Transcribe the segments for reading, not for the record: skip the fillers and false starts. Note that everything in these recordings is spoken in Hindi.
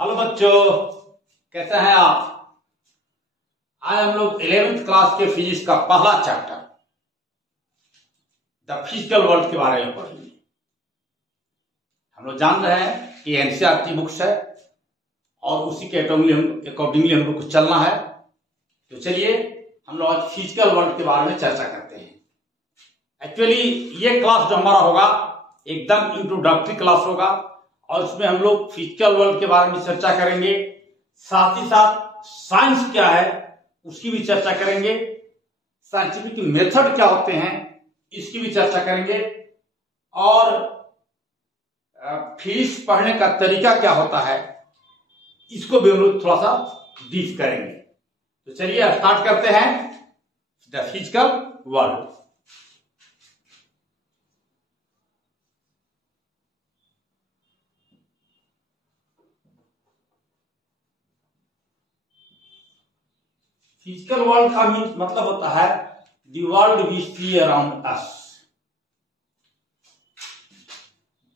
हेलो बच्चों, कैसे हैं आप। आज हम लोग 11th क्लास के फिजिक्स का पहला चैप्टर द फिजिकल वर्ल्ड के बारे में पढ़ेंगे। हम लोग जान रहे हैं कि एनसीईआरटी बुक्स है और उसी के अकॉर्डिंगली हम लोग को चलना है। तो चलिए हम लोग आज फिजिकल वर्ल्ड के बारे में चर्चा करते हैं। एक्चुअली ये क्लास जो हमारा होगा एकदम इंट्रोडक्टरी क्लास होगा और उसमें हम लोग फिजिकल वर्ल्ड के बारे में चर्चा करेंगे, साथ ही साथ साइंस क्या है उसकी भी चर्चा करेंगे, साइंटिफिक मेथड क्या होते हैं इसकी भी चर्चा करेंगे और फिजिक्स पढ़ने का तरीका क्या होता है इसको भी हम लोग थोड़ा सा डीप करेंगे। तो चलिए स्टार्ट करते हैं the physical world. Physical world का मतलब होता है the world we see around us.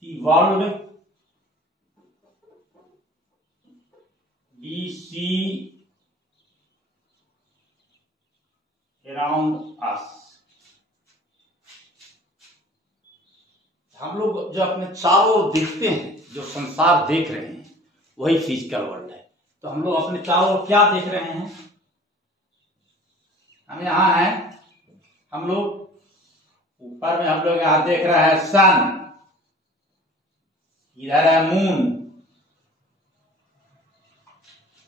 The world we see around us. हम लोग जो अपने चारों ओर देखते हैं, जो संसार देख रहे हैं वही फिजिकल वर्ल्ड है। तो हम लोग अपने चारों ओर क्या देख रहे हैं, हम यहाँ हैं, हम लोग ऊपर में हम लोग यहाँ देख रहे हैं सन, इधर है मून,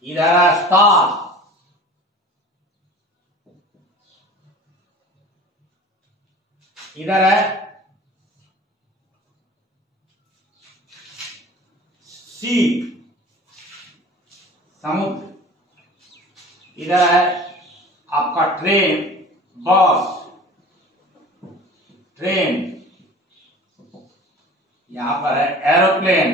इधर है स्टार, इधर है सी समुद्र, इधर है आपका ट्रेन, बस, ट्रेन, यहां पर है एरोप्लेन,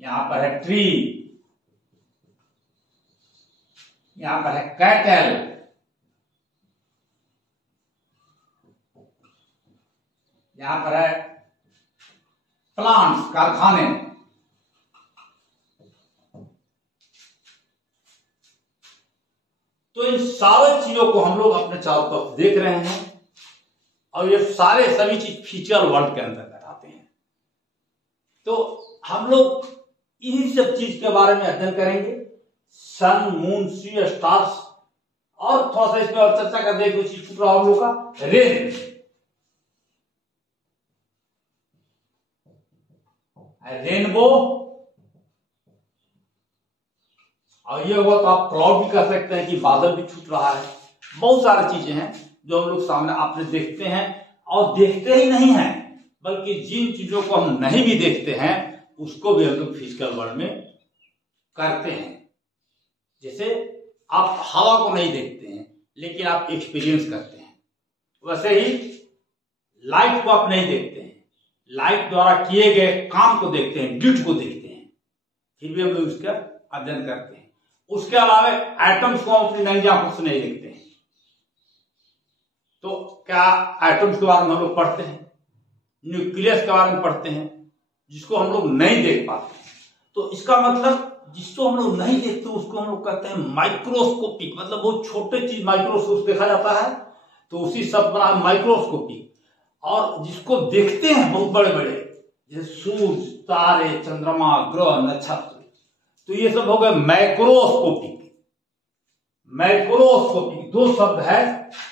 यहां पर है ट्री, यहां पर है कैटल, यहां पर है प्लांट्स, कारखाने। तो इन सारे चीजों को हम लोग अपने चारों तरफ देख रहे हैं और ये सारे सभी चीज फिजिकल वर्ल्ड के अंतर्गत आते हैं। तो हम लोग इन्हीं सब चीज के बारे में अध्ययन करेंगे, सन, मून, सी, स्टार्स, और थोड़ा सा इसमें और चर्चा कर देंगे चीज छूट रहा हम लोग का रेन, रेनबो, और ये हुआ तो आप क्लाउड भी कर सकते हैं कि बादल भी छूट रहा है। बहुत सारी चीजें हैं जो हम लोग सामने आपने देखते हैं और देखते ही नहीं हैं, बल्कि जिन चीजों को हम नहीं भी देखते हैं उसको भी हम लोग फिजिकल वर्ल्ड में करते हैं। जैसे आप हवा को नहीं देखते हैं लेकिन आप एक्सपीरियंस करते हैं, वैसे ही लाइट को आप नहीं देखते हैं, लाइट द्वारा किए गए काम को देखते हैं, ड्यूट को देखते हैं, फिर भी हम लोग उसका अध्ययन करते हैं। उसके अलावा एटम्स को हम अपनी नंगी आंखों से नहीं देखते हैं, तो क्या एटम्स के बारे में हम लोग पढ़ते हैं, न्यूक्लियस के बारे में पढ़ते हैं जिसको हम लोग नहीं देख पाते। तो इसका मतलब जिसको हम लोग नहीं देखते उसको हम लोग कहते हैं माइक्रोस्कोपिक, मतलब बहुत छोटे चीज माइक्रोस्कोप देखा जाता है तो उसी सब बना माइक्रोस्कोपिक। और जिसको देखते हैं बहुत बड़े बड़े, जैसे सूर्य, तारे, चंद्रमा, ग्रह, नक्षत्र, तो ये सब हो गए मैक्रोस्कोपिक। मैक्रोस्कोपिक दो शब्द है,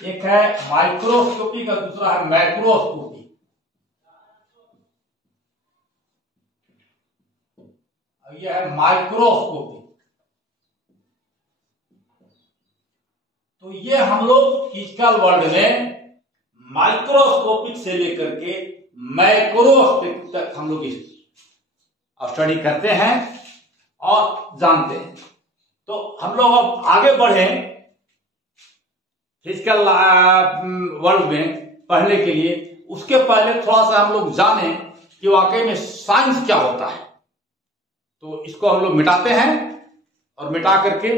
एक है माइक्रोस्कोपिक और दूसरा है मैक्रोस्कोपिक। यह है माइक्रोस्कोपिक। तो ये हम लोग फिजिकल वर्ल्ड में माइक्रोस्कोपिक से लेकर के मैक्रोस्कोपिक तक हम लोग स्टडी करते हैं और जानते हैं। तो हम लोग अब आगे बढ़े फिजिकल वर्ल्ड में पढ़ने के लिए, उसके पहले थोड़ा सा हम लोग जाने कि वाकई में साइंस क्या होता है। तो इसको हम लोग मिटाते हैं और मिटा करके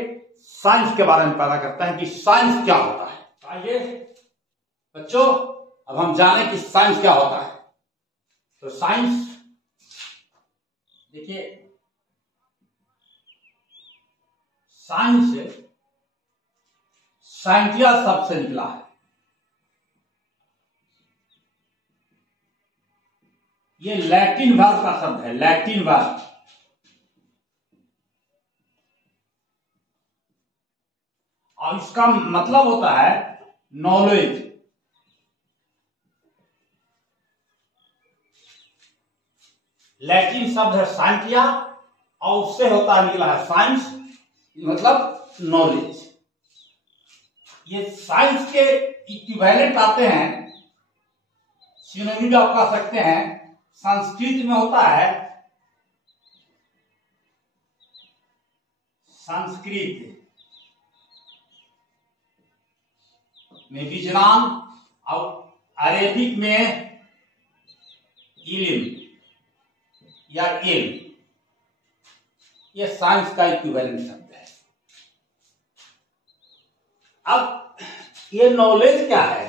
साइंस के बारे में पता करते हैं कि साइंस क्या होता है। आइए बच्चों अब हम जाने कि साइंस क्या होता है। तो साइंस देखिए, साइंस साइंटिया शब्द से निकला है। ये लैटिन वर्ब का शब्द है, लैटिन वर्ब। और इसका मतलब होता है नॉलेज। लैटिन शब्द है साइंटिया और उससे होता है निकला है साइंस, मतलब नॉलेज। ये साइंस के इक्विवेलेंट आते हैं, सिनोनिम आप कह सकते हैं। संस्कृत में होता है संस्कृत में विज्ञान और अरेबिक में इल्म या इल्म। ये साइंस का इक्विवेलेंट शब्द है। अब ये नॉलेज क्या है?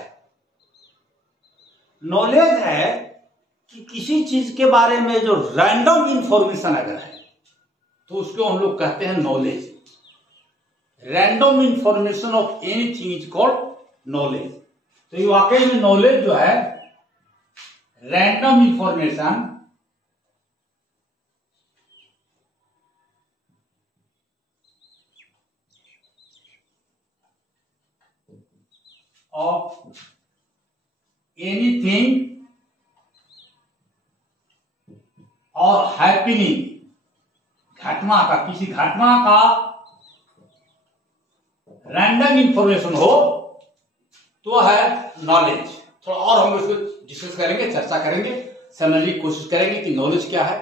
नॉलेज है कि किसी चीज के बारे में जो रैंडम इंफॉर्मेशन अगर है तो उसको हम लोग कहते हैं knowledge. Random information of anything is called knowledge. तो ये वाकई में नॉलेज जो है रैंडम इंफॉर्मेशन ऑफ एनीथिंग और हैपनिंग, घटना का, किसी घटना का रैंडम इंफॉर्मेशन हो तो है नॉलेज। थोड़ा और हम इसको डिस्कस करेंगे, चर्चा करेंगे, समझने की कोशिश करेंगे कि नॉलेज क्या है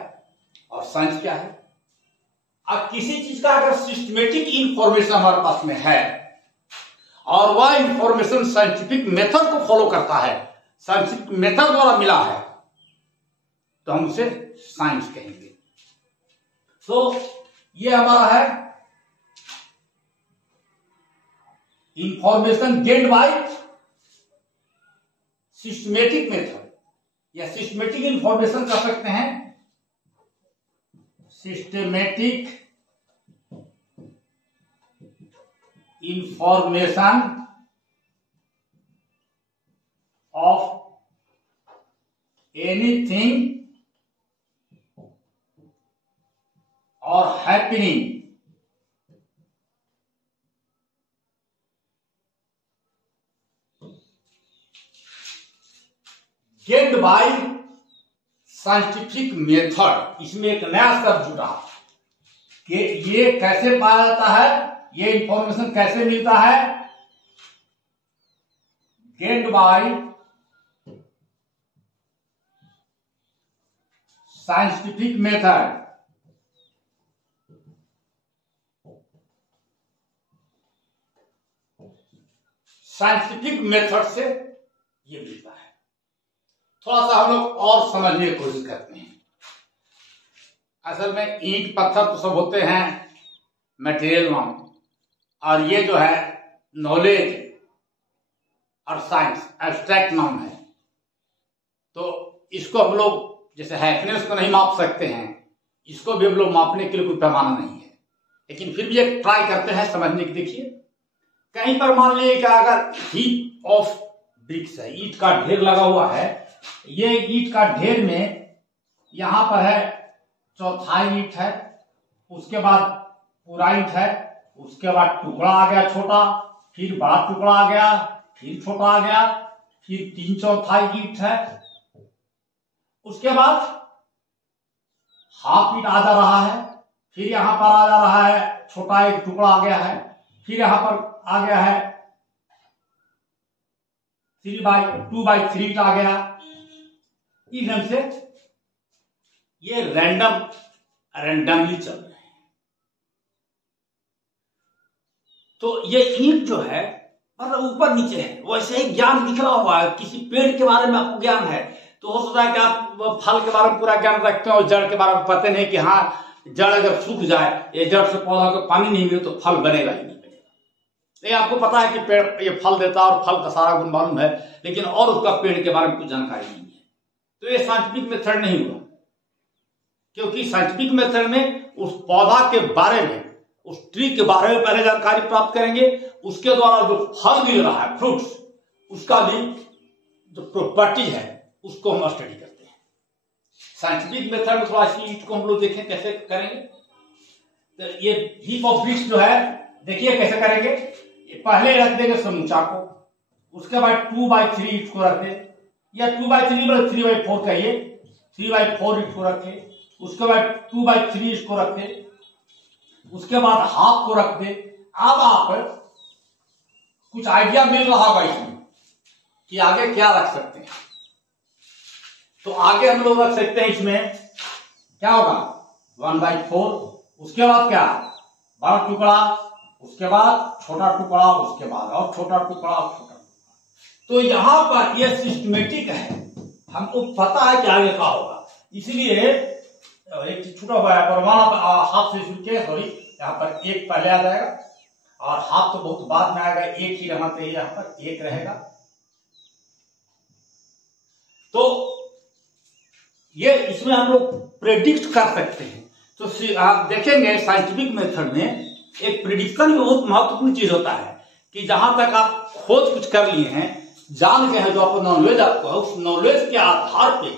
और साइंस क्या है। अब किसी चीज का अगर सिस्टमेटिक इंफॉर्मेशन हमारे पास में है और वह इंफॉर्मेशन साइंटिफिक मेथड को फॉलो करता है, साइंटिफिक मेथड द्वारा मिला है, तो हम उसे साइंस कहेंगे। तो ये हमारा है information gained by systematic method, या सिस्टमेटिक इंफॉर्मेशन कह सकते हैं, सिस्टमेटिक इंफॉर्मेशन ऑफ एनीथिंग और happening gained by scientific method. इसमें एक नया शब्द जुड़ा कि ये कैसे पाया जाता है, ये इंफॉर्मेशन कैसे मिलता है, gained by scientific method. Scientific method से ये मिलता है। थोड़ा सा हम लोग और समझने की कोशिश करते हैं। असल में ईंट पत्थर तो सब होते हैं मटेरियल नाम, और ये जो है नॉलेज और साइंस एब्स्ट्रैक्ट नाम है। तो इसको हम लोग जैसे हैप्पीनेस को नहीं माप सकते हैं, इसको भी हम लोग मापने के लिए कोई पैमाना नहीं है, लेकिन फिर भी एक ट्राई करते हैं समझने की। देखिए कहीं पर मान लीजिए कि अगर हीप ऑफ ब्रिक्स है, ईंट का ढेर लगा हुआ है, ये ईंट का ढेर में यहां पर है चौथाई ईंट है, उसके बाद पूरा ईंट है, उसके बाद टुकड़ा आ गया छोटा, फिर बड़ा टुकड़ा आ गया, फिर छोटा आ गया, फिर 3/4 ईंट है, उसके बाद हाफ ईंट आ जा रहा है, फिर यहां पर आ जा रहा है छोटा एक टुकड़ा आ गया है, फिर यहां पर आ गया है 2/3 ईंट आ गया। इस ढंग से ये रैंडमली चल रहे हैं। तो ये ईंट जो है मतलब ऊपर नीचे है, वैसे ही ज्ञान बिखरा हुआ है। किसी पेड़ के बारे में आपको ज्ञान है तो हो सकता है कि आप फल के बारे में पूरा ज्ञान रखते हो और जड़ के बारे में पता नहीं कि हाँ जड़ अगर सूख जाए, ये जड़ से पौधा को पानी नहीं मिले तो फल बनेगा ही नहीं बनेगा। ये आपको पता है कि पेड़ ये फल देता है और फल का सारा गुण मालूम है, लेकिन और उसका पेड़ के बारे में कुछ जानकारी नहीं है। तो ये साइंटिफिक मेथड नहीं हुआ, क्योंकि साइंटिफिक मेथड में उस पौधा के बारे में, उस ट्री के बारे में पहले जानकारी प्राप्त करेंगे, उसके द्वारा जो फल मिल रहा है, फ्रूट्स, उसका भी जो प्रॉपर्टी है उसको हम स्टडी करते हैं। साइंटिफिक मेथड में थोड़ा सी को हम लोग देखें कैसे करेंगे। तो ये हीप ऑफ ब्रिक्स जो है, देखिए कैसे करेंगे। ये पहले रख देंगे समूचा को, उसके बाद 2/3 ईट को रख दे, या 2/3 मतलब 3/4 कहिए, 3/4 ईट को रखे, उसके बाद 2/3 इसको रख दे, उसके बाद हाफ को रख दे। अब आप कुछ आइडिया मिल रहा होगा इसमें कि आगे क्या रख सकते हैं। तो आगे हम लोग रख सकते हैं इसमें क्या होगा 1/4, उसके बाद क्या बड़ा टुकड़ा, उसके बाद छोटा टुकड़ा, उसके बाद और छोटा टुकड़ा, छोटा टुकड़ा। तो यहां पर यह सिस्टमेटिक है, हमको पता है कि आगे क्या होगा, इसलिए एक छोटा हाफ से शुरू किया, सॉरी यहाँ पर एक पहले आ जाएगा और हाफ तो बहुत बाद में आएगा, एक ही रहना चाहिए, यहाँ पर एक रहेगा। तो ये इसमें हम लोग प्रेडिक्ट कर सकते हैं। तो आप देखेंगे साइंटिफिक मेथड में एक प्रिडिक्शन में बहुत महत्वपूर्ण चीज होता है कि जहां तक आप खोज कुछ कर लिए हैं, जान गए हैं, जो आपको नॉलेज आपको है, उस नॉलेज के आधार पे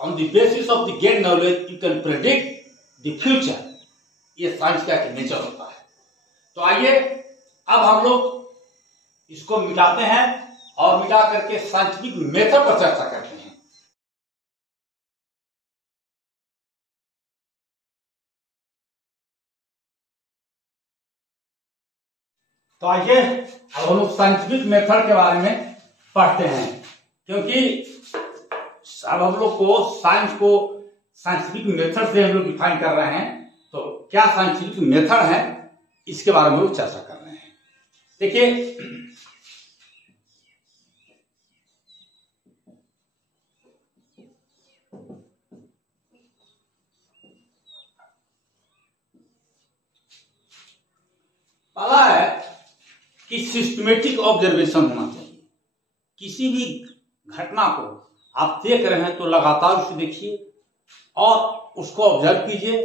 on the basis of the gain knowledge you can predict the future. ये साइंस का एक नेचर होता है। तो आइए अब हम लोग इसको मिटाते हैं और मिटा करके साइंटिफिक मेथड पर चर्चा करते हैं। तो आइए अब हम लोग साइंटिफिक मेथड के बारे में पढ़ते हैं, क्योंकि अब हम लोग को साइंस को साइंटिफिक मेथड से हम लोग डिफाइन कर रहे हैं। तो क्या साइंटिफिक मेथड है, इसके बारे में लोग चर्चा कर रहे हैं। देखिए पहला है कि सिस्टमेटिक ऑब्जर्वेशन होना चाहिए। किसी भी घटना को आप देख रहे हैं तो लगातार उसे देखिए और उसको ऑब्जर्व कीजिए।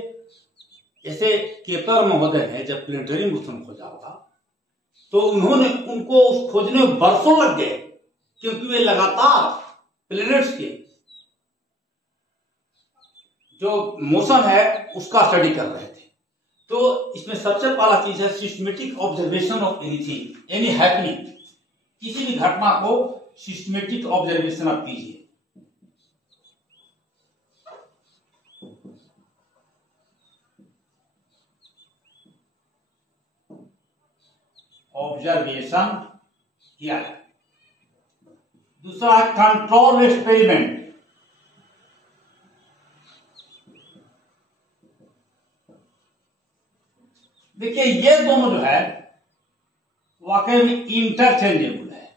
जैसे केपर महोदय है, जब प्लेनेटरी मोशन खोजा होगा तो उनको उस खोजने में बरसों लग गए, क्योंकि वे लगातार प्लेनेट्स के जो मोशन है उसका स्टडी कर रहे थे। तो इसमें सबसे पहला चीज है systematic observation of anything, any happening. किसी भी घटना को सिस्टमेटिक ऑब्जर्वेशन आप कीजिए। ऑब्जर्वेशन किया है। दूसरा है कंट्रोल एक्सपेरिमेंट। देखिए ये दोनों जो है वाकई में इंटरचेंजेबल है।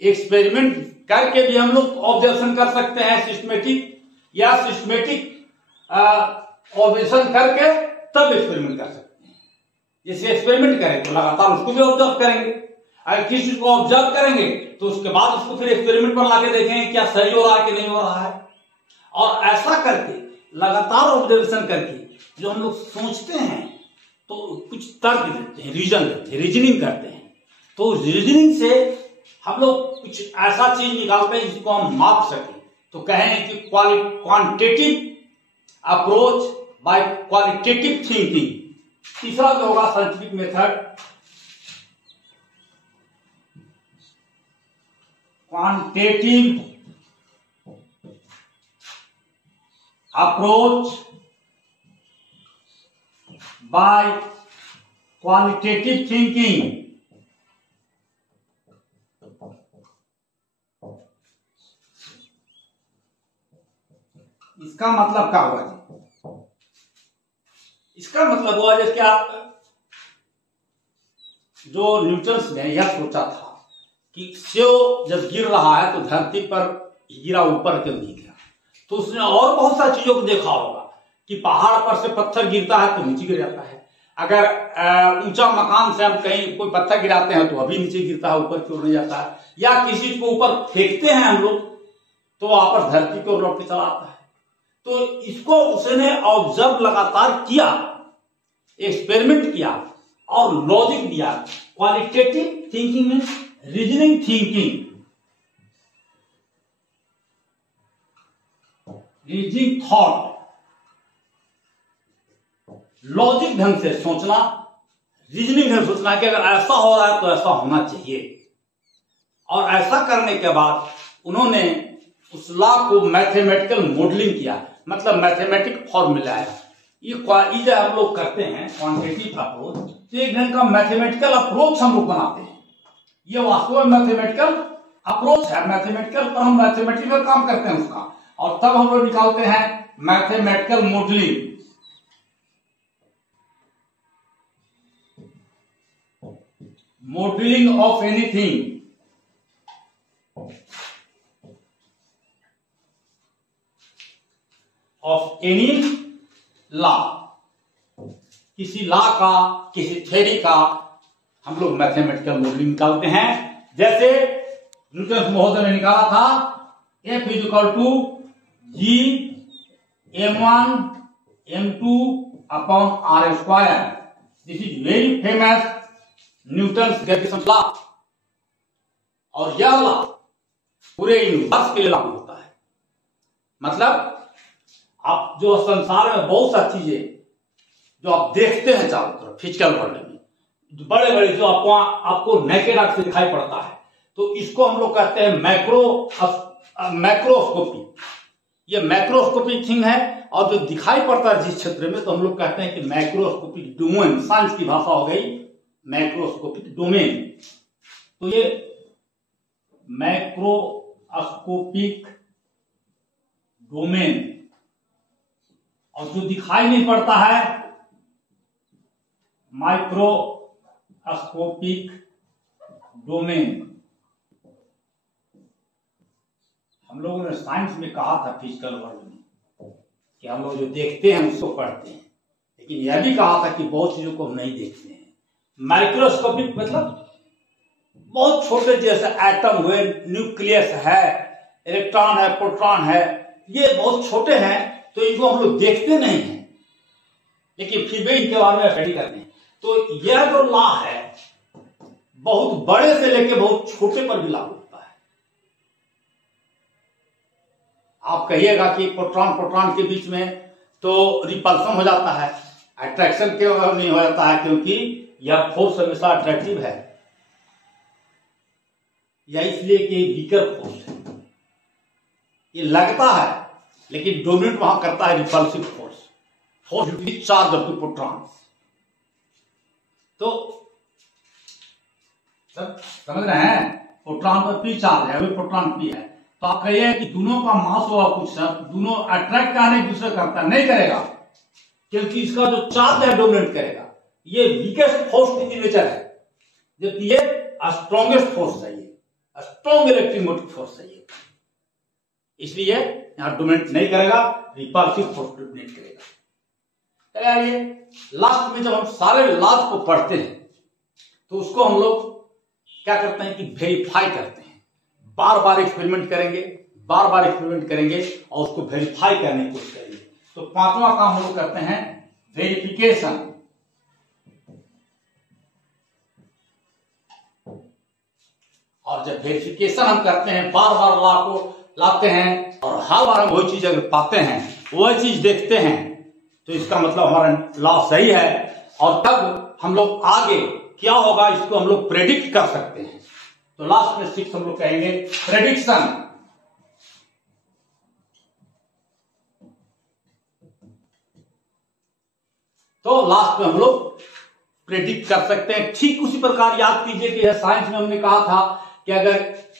एक्सपेरिमेंट करके भी हम लोग ऑब्जर्वेशन कर सकते हैं सिस्टमेटिक, या सिस्टमेटिक ऑब्जर्वेशन करके तब एक्सपेरिमेंट कर सकते हैं। जैसे एक्सपेरिमेंट करें तो लगातार उसको भी ऑब्जर्व करेंगे, अगर किसी को ऑब्जर्व करेंगे तो उसके बाद उसको फिर एक्सपेरिमेंट पर लाके देखेंगे क्या सही हो रहा है कि नहीं हो रहा है। और ऐसा करके लगातार ऑब्जर्वेशन करके जो हम लोग सोचते हैं तो कुछ तर्क देते हैं, रीजन देते हैं, रीजनिंग करते हैं। तो रीजनिंग से हम लोग कुछ ऐसा चीज निकालते हैं जिसको हम माप सकें। तो कहें कि quantitative approach by qualitative thinking. तीसरा जो होगा scientific method quantitative approach by qualitative thinking. इसका मतलब क्या हुआ जी? इसका मतलब हुआ जैसे आप जो न्यूटन ने यह सोचा था कि सेव जब गिर रहा है तो धरती पर गिरा, ऊपर क्यों नहीं गिरा। तो उसने और बहुत सारी चीजों को देखा होगा कि पहाड़ पर से पत्थर गिरता है तो नीचे गिर जाता है। अगर ऊंचा मकान से हम कहीं कोई पत्थर गिराते हैं तो अभी नीचे गिरता है, ऊपर क्यों नहीं जाता है। या किसी को ऊपर फेंकते हैं हम लोग तो वापस धरती को लौट के चला आता है। तो इसको उसने ऑब्जर्व लगातार किया, एक्सपेरिमेंट किया और लॉजिक दिया। Qualitative thinking means reasoning thinking, reasoning thought, logic ढंग से सोचना, रीजनिंग ढंग से सोचना कि अगर ऐसा हो रहा है तो ऐसा होना चाहिए। और ऐसा करने के बाद उन्होंने उस लॉ को मैथमेटिकल मॉडलिंग किया, मतलब मैथमेटिक फॉर्मूला है। ये जो हम लोग करते हैं क्वांटिटेटिव अप्रोच, तो एक ढंग का मैथमेटिकल अप्रोच हम लोग बनाते हैं। ये वास्तव में मैथमेटिकल अप्रोच है, मैथमेटिकल पर हम मैथमेटिकल काम करते हैं उसका, और तब हम लोग निकालते हैं mathematical modelling. Modelling of anything, of any law, किसी लॉ का, किसी थ्योरी का हम लोग मैथमेटिकल मॉडलिंग निकालते हैं। जैसे न्यूटन महोदय ने निकाला था F = G m1 m2 upon r²। This is very famous Newton's gravitation law, और यह लॉ पूरे यूनिवर्स के लिए लागू होता है। मतलब आप जो संसार में बहुत सा चीजें जो आप देखते हैं चारों तरफ फिजिकल वर्ल्ड में, जो बड़े बड़े जो आपको नेकेड आंख से दिखाई पड़ता है, तो इसको हम लोग कहते हैं मैक्रोस्कोपी। ये मैक्रोस्कोपिक थिंग है, और जो दिखाई पड़ता है जिस क्षेत्र में, तो हम लोग कहते हैं कि मैक्रोस्कोपिक डोमेन। साइंस की भाषा हो गई मैक्रोस्कोपिक डोमेन। तो ये मैक्रोस्कोपिक डोमेन, और जो दिखाई नहीं पड़ता है माइक्रोस्कोपिक डोमेन। हम लोगों ने साइंस में कहा था फिजिकल वर्ल्ड में कि हम लोग जो देखते हैं उसको पढ़ते हैं, लेकिन यह भी कहा था कि बहुत चीजों को हम नहीं देखते हैं। माइक्रोस्कोपिक मतलब बहुत छोटे, जैसे एटम हुए, न्यूक्लियस है, इलेक्ट्रॉन है, प्रोटॉन है, ये बहुत छोटे हैं, तो इनको हम लोग देखते नहीं हैं, लेकिन फिर भी इनके बारे में स्टडी करते हैं। तो यह जो लॉ है बहुत बड़े से लेके बहुत छोटे पर भी लागू होता है। आप कहिएगा कि प्रोटॉन के बीच में तो रिपल्सन हो जाता है, अट्रैक्शन क्यों नहीं हो जाता है? क्योंकि यह फोर्स हमेशा अट्रैक्टिव है, या इसलिए कि वीकर फोर्स है, ये लगता है लेकिन डोमिनेट वहां करता है repulsive force, charge of proton. तो सब समझ रहे हैं, प्रोटॉन पर पी चार्ज है, अभी प्रोटॉन पी है, तो आप कहिए कि दोनों का मास होगा कुछ सर, दोनों अट्रैक्ट करने एक दूसरे करता नहीं करेगा, क्योंकि इसका जो चार्ज है डोमिनेट करेगा। ये वीकेस्ट फोर्स की नेचर है, जबकि ये स्ट्रॉन्गेस्ट फोर्स है, ये स्ट्रॉन्ग इलेक्ट्रोमोटिव फोर्स है, ये इसलिए यहां डोमिनेट नहीं करेगा, रिपल्सिव फोर्स डोमिनेट करेगा। ये लास्ट में जब हम सारे लॉज को पढ़ते हैं तो उसको हम लोग क्या करते हैं कि वेरीफाई करते हैं, बार बार एक्सपेरिमेंट करेंगे, बार बार एक्सपेरिमेंट करेंगे और उसको वेरीफाई करने की कोशिश करेंगे। तो पांचवा काम हम लोग करते हैं वेरिफिकेशन। और जब वेरिफिकेशन हम करते हैं, बार बार लॉ को लाते हैं और हर बार हम वही चीज अगर पाते हैं, वही चीज देखते हैं, तो इसका मतलब हमारा लॉ सही है, और तब हम लोग आगे क्या होगा इसको हम लोग प्रेडिक्ट कर सकते हैं। तो लास्ट में 6 हम लोग कहेंगे प्रेडिक्शन। तो लास्ट में हम लोग प्रेडिक्ट कर सकते हैं। ठीक उसी प्रकार याद कीजिए कि साइंस में हमने कहा था कि अगर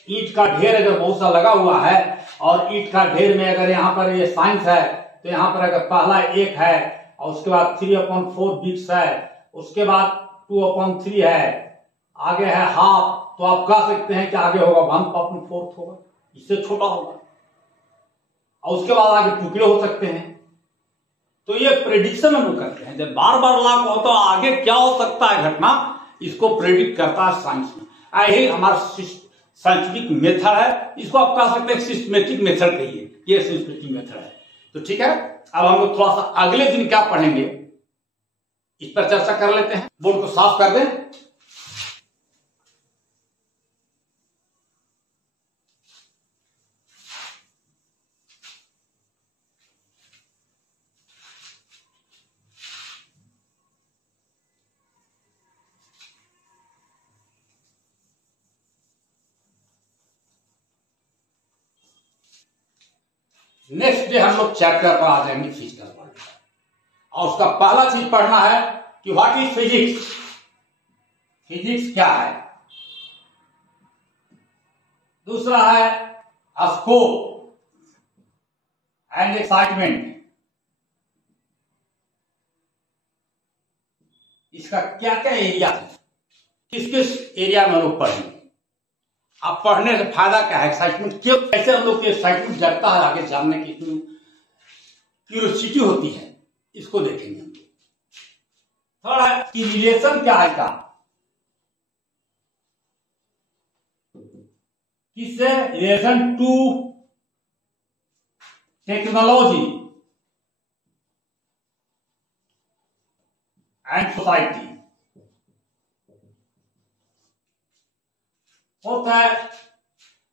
ईंट का ढेर अगर बहुत सा लगा हुआ है, और ईंट का ढेर में अगर यहाँ पर ये साइंस है, तो यहाँ पर अगर पहला 1 है और उसके बाद 3/4 बिट्स है, उसके बाद 2/3 है, आगे है हाफ, तो आप कह सकते हैं कि आगे होगा 1/4 होगा, इससे छोटा होगा, और उसके बाद आगे टुकड़े हो सकते हैं। तो ये प्रेडिक्शन हम लोग करते हैं, जब बार बार लॉ को तो आगे क्या हो सकता है घटना, इसको प्रेडिक्ट करता है साइंस में। यही हमारा साइंटिफिक मेथड है, इसको आप कह सकते हैं सिस्टमेटिक मेथड कहिए, ये सिस्टमेटिक मेथड है। तो ठीक है, अब हम लोग थोड़ा सा अगले दिन क्या पढ़ेंगे इस पर चर्चा कर लेते हैं। बोर्ड को साफ कर दें। नेक्स्ट डे हम लोग चैप्टर पर आ जाएंगे फिजिकल वर्ल्ड, और उसका पहला चीज पढ़ना है कि व्हाट इज फिजिक्स, फिजिक्स क्या है। दूसरा है स्कोप एंड एक्साइटमेंट, इसका क्या क्या एरिया है, किस किस एरिया में हम लोग पढ़ेंगे। आप पढ़ने से फायदा क्या है, एक्साइटमेंट क्यों, कैसे हम लोग एक्साइटमेंट जगता है आगे जानने की क्यूरियोसिटी होती है, इसको देखेंगे हम। थर्ड है कि रिलेशन क्या है इसका, किससे, relation to technology and society. होता है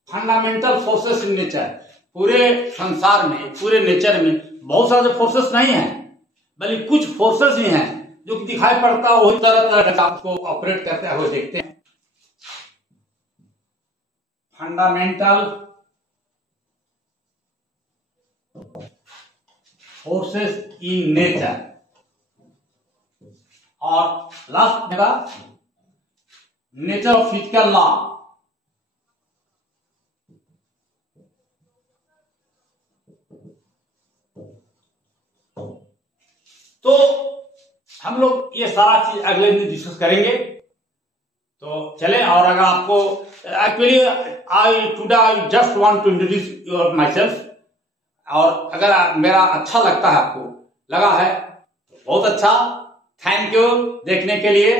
फंडामेंटल फोर्सेस इन नेचर, पूरे संसार में, पूरे नेचर में बहुत सारे फोर्सेस नहीं हैं, बल्कि कुछ फोर्सेस ही हैं जो कि दिखाई पड़ता है, वही तरह तरह का को ऑपरेट करते हुए देखते हैं। फंडामेंटल फोर्सेस इन नेचर, और लास्ट मेरा नेचर ऑफ फिजिकल लॉ। तो हम लोग ये सारा चीज अगले दिन डिस्कस करेंगे। तो चले, और अगर आपको actually I just want to introduce myself, और अगर मेरा अच्छा लगता है, आपको लगा है तो बहुत अच्छा, थैंक यू देखने के लिए।